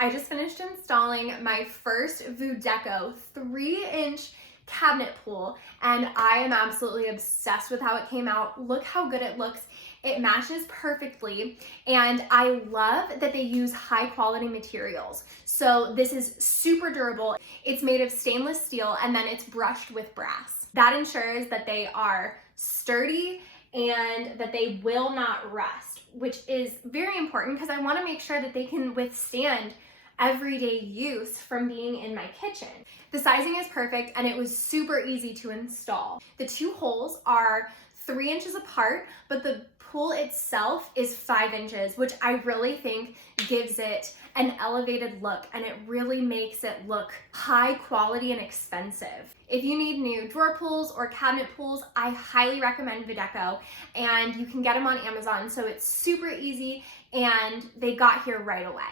I just finished installing my first VUDECO 3-inch cabinet pool, and I am absolutely obsessed with how it came out. Look how good it looks. It matches perfectly, and I love that they use high quality materials. So this is super durable. It's made of stainless steel, and then it's brushed with brass. That ensures that they are sturdy and that they will not rust, which is very important because I want to make sure that they can withstand everyday use from being in my kitchen. The sizing is perfect and it was super easy to install. The two holes are 3 inches apart, but the pool itself is 5 inches, which I really think gives it an elevated look, and it really makes it look high quality and expensive. If you need new drawer pools or cabinet pools, I highly recommend VUDECO, and you can get them on Amazon, so it's super easy and they got here right away.